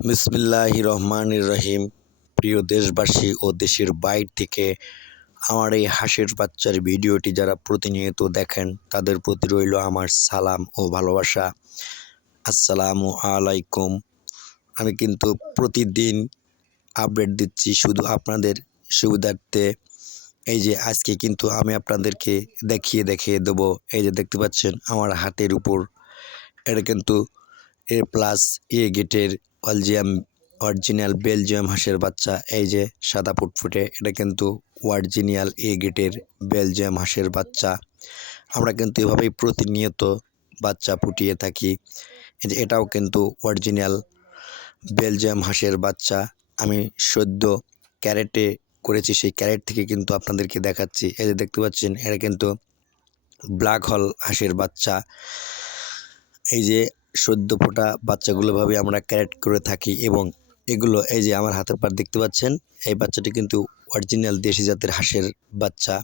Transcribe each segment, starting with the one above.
বিসমিল্লাহ রহমানির রহিম। প্রিয় দেশবাসী ও দেশের বাইর থেকে আমার এই হাসির বাচ্চার ভিডিওটি যারা প্রতিনিয়ত দেখেন, তাদের প্রতি রইল আমার সালাম ও ভালোবাসা। আসসালামু আলাইকুম। আমি কিন্তু প্রতিদিন আপডেট দিচ্ছি শুধু আপনাদের সুবিধার্থে। এই যে আজকে কিন্তু আমি আপনাদেরকে দেখিয়ে দেখিয়ে দেবো। এই যে দেখতে পাচ্ছেন আমার হাতের উপর। এটা কিন্তু এ প্লাস এ গেটের অলজিয়াম অরিজিনাল বেলজিয়াম হাঁসের বাচ্চা। এই যে সাদা ফুটফুটে এটা কিন্তু অরিজিনাল এ গেটের বেলজিয়াম হাঁসের বাচ্চা। আমরা কিন্তু এভাবেই প্রতিনিয়ত বাচ্চা ফুটিয়ে থাকি। যে এটাও কিন্তু অরিজিনাল বেলজিয়াম হাঁসের বাচ্চা। আমি সদ্য ক্যারেটে করেছি, সেই ক্যারেট থেকে কিন্তু আপনাদেরকে দেখাচ্ছি। এই যে দেখতে পাচ্ছেন, এটা কিন্তু ব্ল্যাক হল হাঁসের বাচ্চা। এই যে সদ্য ফোটা বাচ্চাগুলোভাবে আমরা ক্যারেট করে থাকি এবং এগুলো এই যে আমার হাতের পার দেখতে পাচ্ছেন, এই বাচ্চাটি কিন্তু অরিজিনাল দেশি জাতের হাঁসের বাচ্চা।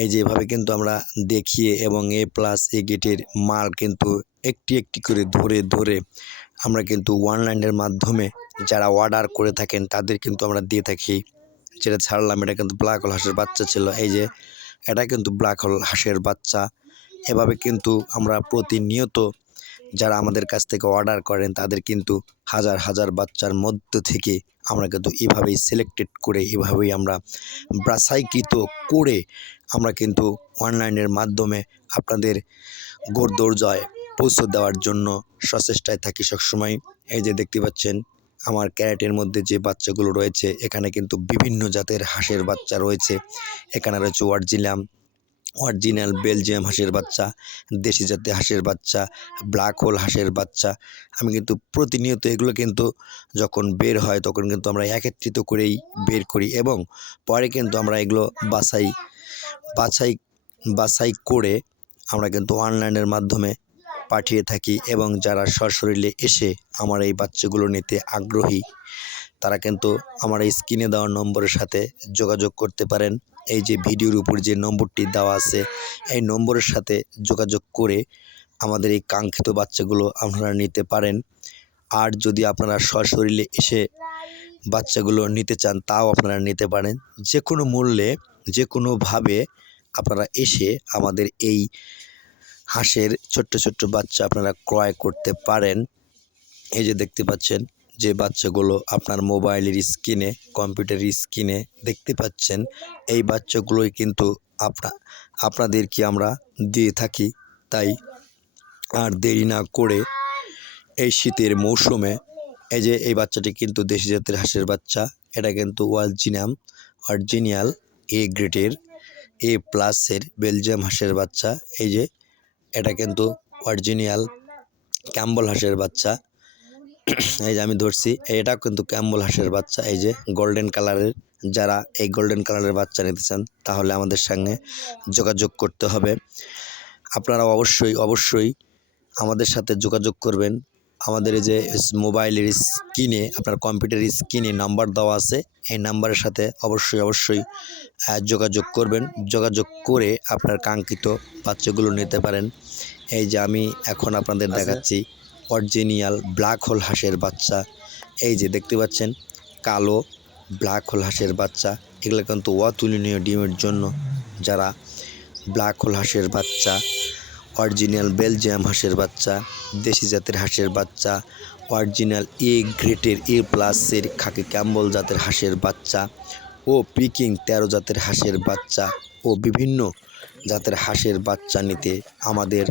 এই যে এভাবে কিন্তু আমরা দেখিয়ে এবং এ প্লাস এ গেটের মাল কিন্তু একটি একটি করে ধরে ধরে আমরা কিন্তু অনলাইনের মাধ্যমে যারা অর্ডার করে থাকেন তাদের কিন্তু আমরা দিয়ে থাকি। যেটা ছাড়লাম, এটা কিন্তু ব্ল্যাক হোল হাঁসের বাচ্চা ছিল। এই যে এটা কিন্তু ব্ল্যাক হোল হাঁসের বাচ্চা। এভাবে কিন্তু আমরা প্রতিনিয়ত যারা আমাদের কাছ থেকে অর্ডার করেন, তাদের কিন্তু হাজার হাজার বাচ্চার মধ্য থেকে আমরা কিন্তু এভাবেই সিলেক্টেড করে, এভাবেই আমরা বাছাইকৃত করে আমরা কিন্তু অনলাইনের মাধ্যমে আপনাদের গোরদৌর্জয় পৌঁছে দেওয়ার জন্য সচেষ্টায় থাকি সবসময়। এই যে দেখতে পাচ্ছেন, আমার ক্যারেটের মধ্যে যে বাচ্চাগুলো রয়েছে, এখানে কিন্তু বিভিন্ন জাতের হাঁসের বাচ্চা রয়েছে। এখানে রয়েছে অরিজিনাম অরিজিনাল বেলজিয়াম হাঁসের বাচ্চা, দেশি জাতের হাঁসের বাচ্চা ব্ল্যাক হোল হাঁসের বাচ্চা। আমি কিন্তু প্রতিনিয়ত এগুলো কিন্তু যখন বের হয়, তখন কিন্তু আমরা একত্রিত করেই বের করি এবং পরে কিন্তু আমরা এগুলো বাছাই বাছাই বাছাই করে আমরা কিন্তু অনলাইনের মাধ্যমে পাঠিয়ে থাকি এবং যারা সশরীরে এসে আমার এই বাচ্চাগুলো নিতে আগ্রহী তারা কিন্তু আমার এই স্ক্রিনে দেওয়া নম্বরের সাথে যোগাযোগ করতে পারেন। এই যে ভিডিওর উপর যে নম্বরটি দেওয়া আছে, এই নম্বরের সাথে যোগাযোগ করে আমাদের এই কাঙ্ক্ষিত বাচ্চাগুলো আপনারা নিতে পারেন। আর যদি আপনারা সশরীরে এসে বাচ্চাগুলো নিতে চান, তাও আপনারা নিতে পারেন। যে কোনো মূল্যে যে কোনোভাবে আপনারা এসে আমাদের এই হাঁসের ছোট্ট ছোট্ট বাচ্চা আপনারা ক্রয় করতে পারেন। এই যে দেখতে পাচ্ছেন যে বাচ্চাগুলো আপনার মোবাইলের স্ক্রিনে, কম্পিউটারের স্ক্রিনে দেখতে পাচ্ছেন, এই বাচ্চাগুলোই কিন্তু আপনা, আপনাদেরকে আমরা দিয়ে থাকি। তাই আর দেরি না করে এই শীতের মৌসুমে এই যে এই বাচ্চাটি কিন্তু দেশি জাতের হাঁসের বাচ্চা, এটা কিন্তু ওয়ালজিনাম অরিজিনাল এ গ্রেডের এ প্লাসের বেলজিয়াম হাঁসের বাচ্চা। এই যে এটা কিন্তু অরিজিনাল ক্যাম্বল হাঁসের বাচ্চা। এই যে আমি ধরছি এটা কিন্তু ক্যাম্বল হাঁসের বাচ্চা। এই যে গোল্ডেন কালারের যারা এই গোল্ডেন কালারের বাচ্চা নিতে চান তাহলে আমাদের সঙ্গে যোগাযোগ করতে হবে। আপনারা অবশ্যই অবশ্যই আমাদের সাথে যোগাযোগ করবেন। আমাদের এই যে মোবাইলের স্ক্রিনে আপনার কম্পিউটারের স্ক্রিনে নাম্বার দেওয়া আছে। এই নাম্বারের সাথে অবশ্যই অবশ্যই যোগাযোগ করবেন। যোগাযোগ করে আপনার কাঙ্ক্ষিত বাচ্চাগুলো নিতে পারেন। এই যে আমি এখন আপনাদের দেখাচ্ছি। অরিজিনাল ব্ল্যাক হোল হাঁসের বাচ্চা। এই যে দেখতে পাচ্ছেন, কালো ব্ল্যাক হোল হাঁসের বাচ্চা। এগুলো কিন্তু অতুলনীয় ডিমের জন্য যারা ব্ল্যাক হোল হাঁসের বাচ্চা, অরিজিনাল বেলজিয়াম হাঁসের বাচ্চা, দেশি জাতের হাঁসের বাচ্চা, অরিজিনাল এ গ্রেটের এ প্লাসের খাকি ক্যাম্বল জাতের হাঁসের বাচ্চা, ও পিকিং তেরো জাতের হাঁসের বাচ্চা, ও বিভিন্ন জাতের হাঁসের বাচ্চা নিতে আমাদের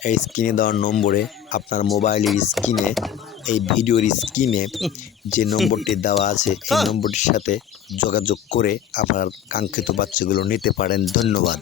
এই স্ক্রিনে দেওয়ার নম্বরে আপনার মোবাইলের স্ক্রিনে এই ভিডিওর স্ক্রিনে যে নম্বরটি দেওয়া আছে এই নম্বরটির সাথে যোগাযোগ করে আপনার কাঙ্ক্ষিত বাচ্চাগুলো নিতে পারেন। ধন্যবাদ।